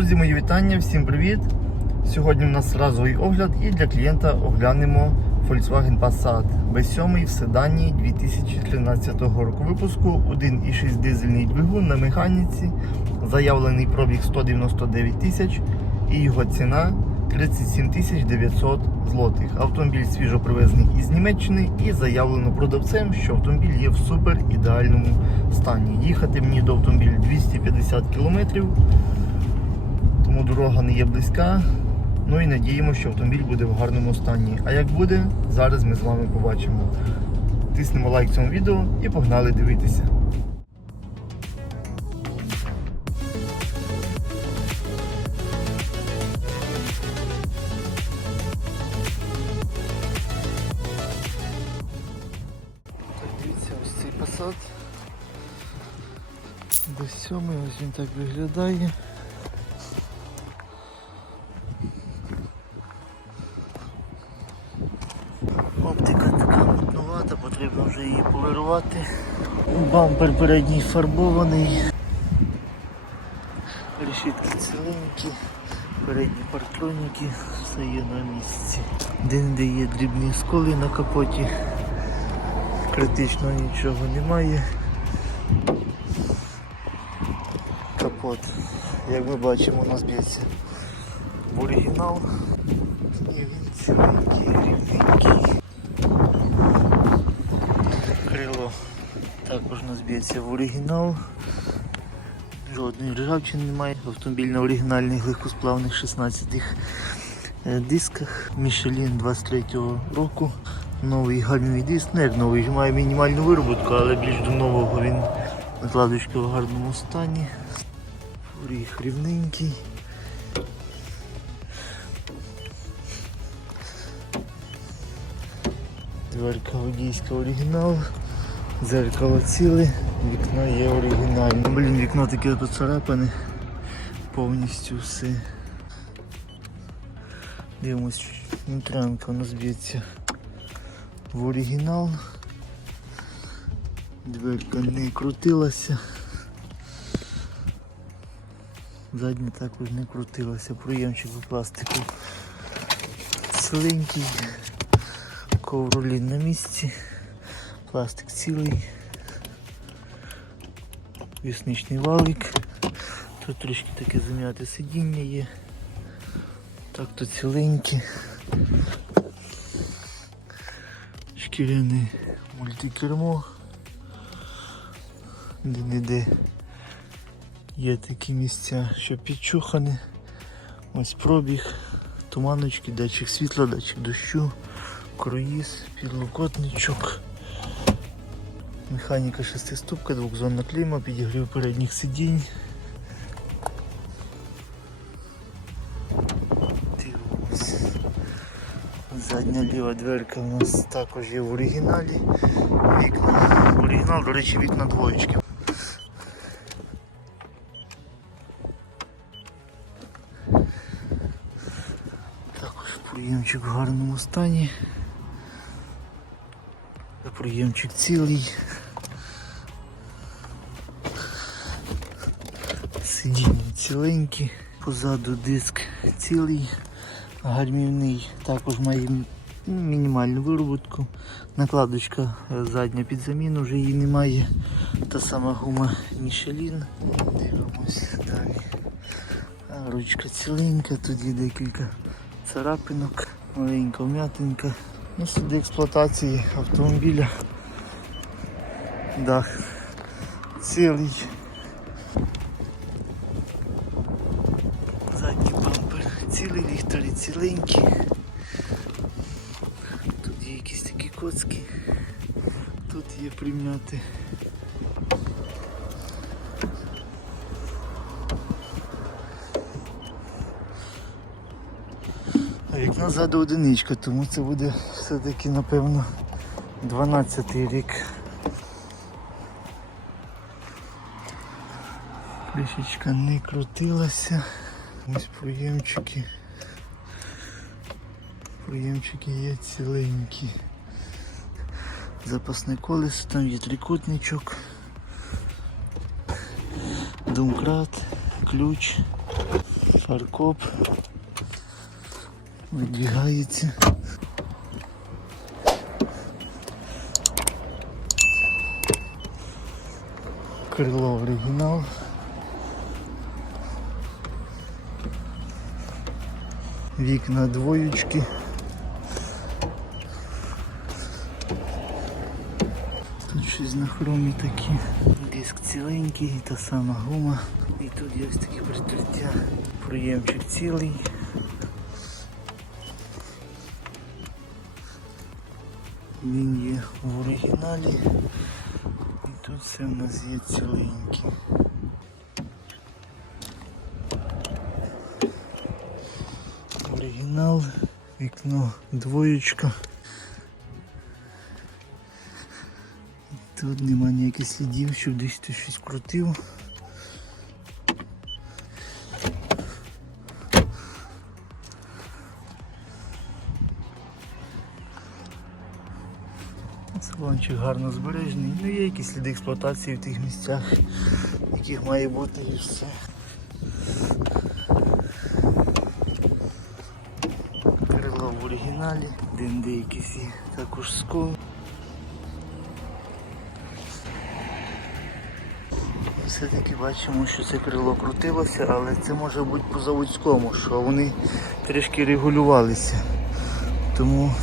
Друзі, мої вітання, всім привіт! Сьогодні у нас разовий огляд і для клієнта оглянемо Volkswagen Passat B7 в седані 2013 року випуску, 1,6 дизельний двигун на механіці, заявлений пробіг 199 тисяч і його ціна 37 тисяч 900 злотих. Автомобіль свіжо привезений із Німеччини і заявлено продавцем, що автомобіль є в супер ідеальному стані. Їхати мені до автомобіля 250 кілометрів тому дорога не є близька. Ну і надіємося, що автомобіль буде в гарному стані. А як буде, зараз ми з вами побачимо. Тиснемо лайк цьому відео і погнали дивитися. Дивіться, ось цей посад. До сьомий, ось він так виглядає. Потрібно вже її полирувати. Бампер передній фарбований. Решітки ціленькі, передні парктроніки, все є на місці. Де-не-де є дрібні сколи на капоті. Критично нічого немає. Капот, як ми бачимо, у нас б'ється в оригінал. І він ціленький, рівненький. Крило також у нас б'ється в оригінал. Жодної ржавчини немає. Автомобіль на оригінальних легкосплавних 16 е, дисках. Michelin 23-го року. Новий гальмівний диск, не новий, має мінімальну вироботку, але більш до нового він накладочка в гарному стані. Фуріг рівненький. Дверка водійська оригінал. Зеркало ціле, вікно є оригінальне. Блін, вікно таке поцарапане. Повністю все. Дивимось, нутрянка у нас б'ється в оригінал. Дверка не крутилася. Задня також не крутилася. Проємчик у пластику ціленький. Ковролін на місці. Пластик цілий. Вісничний валик. Тут трішки таке зам'яте сидіння є. Так то ціленьке. Шкіряне мультикермо. Де-не-де є такі місця, що підчухане. Ось пробіг, туманочки, датчик світла, датчик дощу, круїз, підлокотничок. Механіка шестиступка, двохзонна кліма, підігрів передніх сидінь. Задня ліва дверка у нас також є в оригіналі. Вікна. Оригінал, до речі, вікна двоєчки. Також приємчик в гарному стані. Приємчик цілий. Сидіння ціленькі, позаду диск цілий, гальмівний також має мінімальну вироботку. Накладочка е, задня під заміну, вже її немає. Та сама гума Michelin. Дивимось далі. Ручка ціленька, тут є декілька царапинок, маленька вм'ятинка. Ну, сюди експлуатації автомобіля. Дах цілий. Цілий, ліхтарі ціленькі. Тут є якісь такі коцки. Тут є прим'яти. А вікно ззаду одиничка, тому це буде все-таки напевно 12 рік. Кришечка не крутилася. Ось проємчики. Проємчики є ціленькі. Запасне колесо, там є трикутничок. Домкрат, ключ. Фаркоп. Видвігається. Крило оригінал. Вікна двоючки. Тут щось на хромі такі. Диск ціленький, та сама гума. І тут є ось таке прикриття. Проємчик цілий. Він є в оригіналі. І тут все в нас є ціленьке. Оригінал, вікно двоєчка. Тут нема ніяких слідів, щоб десь хтось щось крутив. Салончик гарно збережений. Ну є якісь сліди експлуатації в тих місцях, яких має бути і все. В оригіналі, де якісь також скол. Все-таки бачимо, що це крило крутилося, але це може бути по заводському, що вони трішки регулювалися. Тому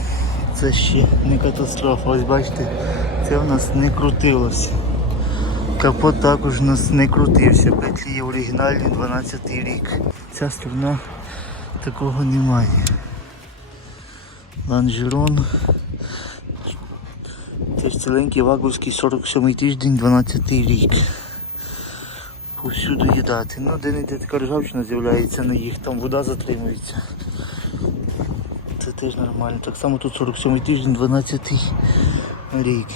це ще не катастрофа. Ось бачите, це в нас не крутилося. Капот також у нас не крутився. Петлі є оригінальні 12 рік. Ця сторона такого немає. Ланжерон. Ціленький ваговський 47 тиждень, 12 рік. Повсюду їдати. Ну де не де така ржавчина з'являється на їх, там вода затримується. Це теж нормально. Так само тут 47 тиждень, 12 рік.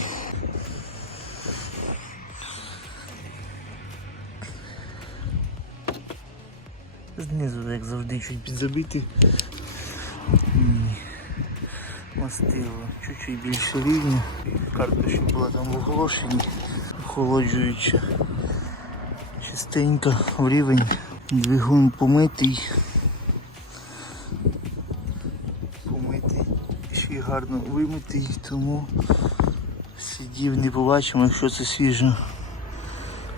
Знизу, як завжди, чуть підзабитий. Мастило. Чуть-чуть більше рівня. Карта, що була там в оголошенні, охолоджуюча. Чистенько в рівень. Двигун помитий. Помитий. Ще й гарно вимитий, тому сидів не побачимо, якщо це свіжа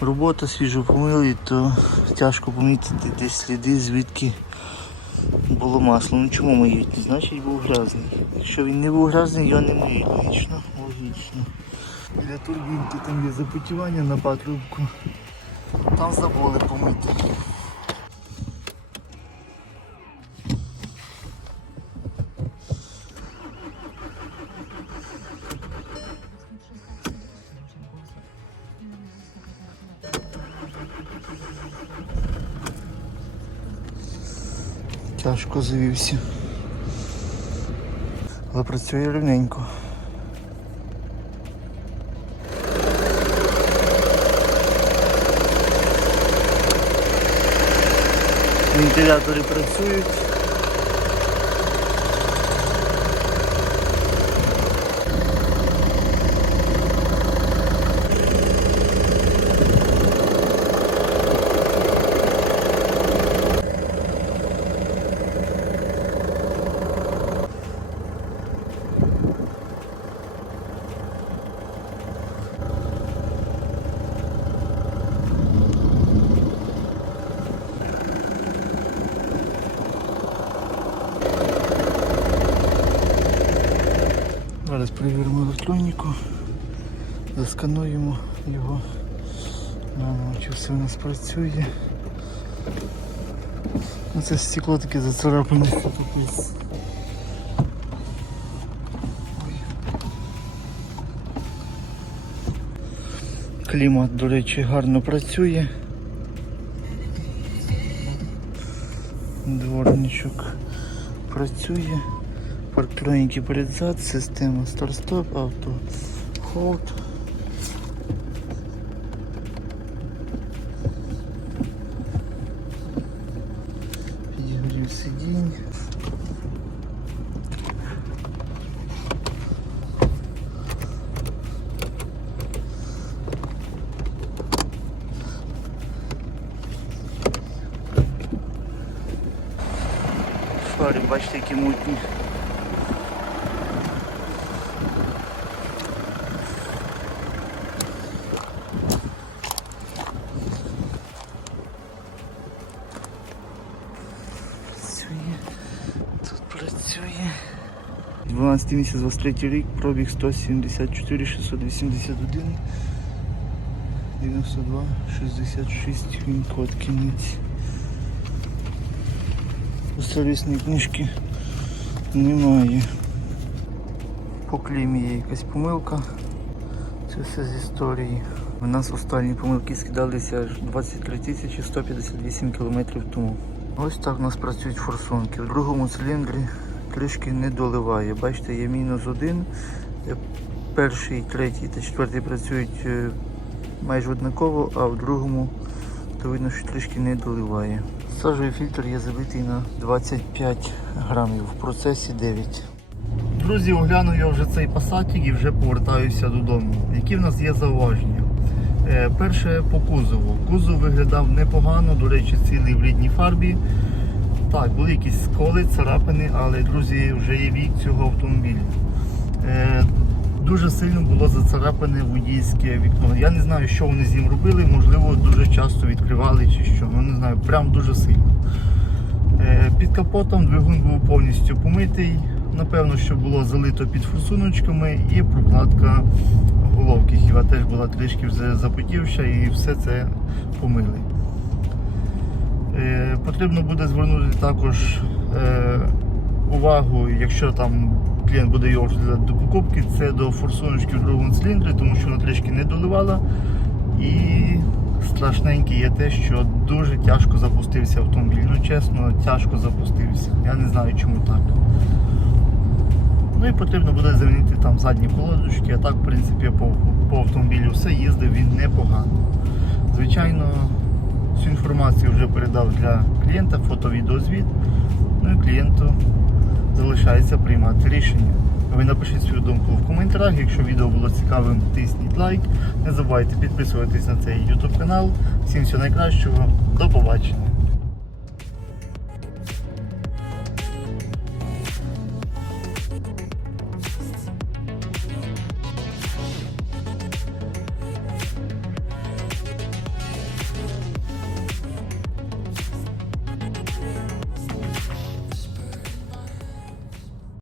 робота, свіжо помили, то тяжко помітити десь сліди, звідки було масло. Ну чому миють? Значить був грязний. Якщо він не був грязний, його не миють. Логічно, логічно. Для турбінки там є запотівання на патрубку. Там забули помити. Тяжко завівся. Але працює рівненько. Вентилятори працюють. Зараз перевіримо електроніку, заскануємо його, глянемо, чи все у нас працює. Ну, це стекло таке зацарапане. Капець. Клімат, до речі, гарно працює. Дворничок працює. Парктроніки передзад, система старт-стоп, авто холд. Підігрів сидінь. фари, бачите, які. Працює, тут працює. 12 місяць 23 рік, пробіг 174 681 92 66 він код кінець. У сервісної книжки немає. По клімі є якась помилка. Це все з історії. У нас останні помилки скидалися аж 23 тисячі 158 кілометрів тому. Ось так у нас працюють форсунки. В другому циліндрі трішки не доливає. Бачите, є мінус один. Е, Перший, третій та четвертий працюють е, майже однаково, а в другому то видно, що трішки не доливає. Сажовий фільтр є забитий на 25 грамів, в процесі 9. Друзі, оглянув я вже цей пасатик і вже повертаюся додому. Які в нас є зауваження? Е, перше по кузову. Кузов виглядав непогано, до речі, цілий в рідній фарбі. Так, були якісь сколи, царапини, але, друзі, вже є вік цього автомобіля. Е, дуже сильно було зацарапане водійське вікно. Я не знаю, що вони з ним робили, можливо, дуже часто відкривали чи що. Ну не знаю, прям дуже сильно. Е, Під капотом двигун був повністю помитий. Напевно, що було залито під форсуночками і прокладка головки. Хіба теж була трішки запотівша і все це помили. Е, Потрібно буде звернути також е, увагу, якщо там клієнт буде його розглядати до покупки, це до форсуночки в другому циліндрі, тому що вона трішки не доливала. І страшненьке є те, що дуже тяжко запустився автомобіль. Ну чесно, тяжко запустився. Я не знаю чому так. Ну і потрібно буде замінити там задні колодочки, а так, в принципі, по, по автомобілю все їздив він непогано. Звичайно, всю інформацію вже передав для клієнта, фото-відеозвіт. Ну і клієнту залишається приймати рішення. Ви напишіть свою думку в коментарях. Якщо відео було цікавим, тисніть лайк. Не забувайте підписуватись на цей YouTube канал. Всім всього найкращого. До побачення.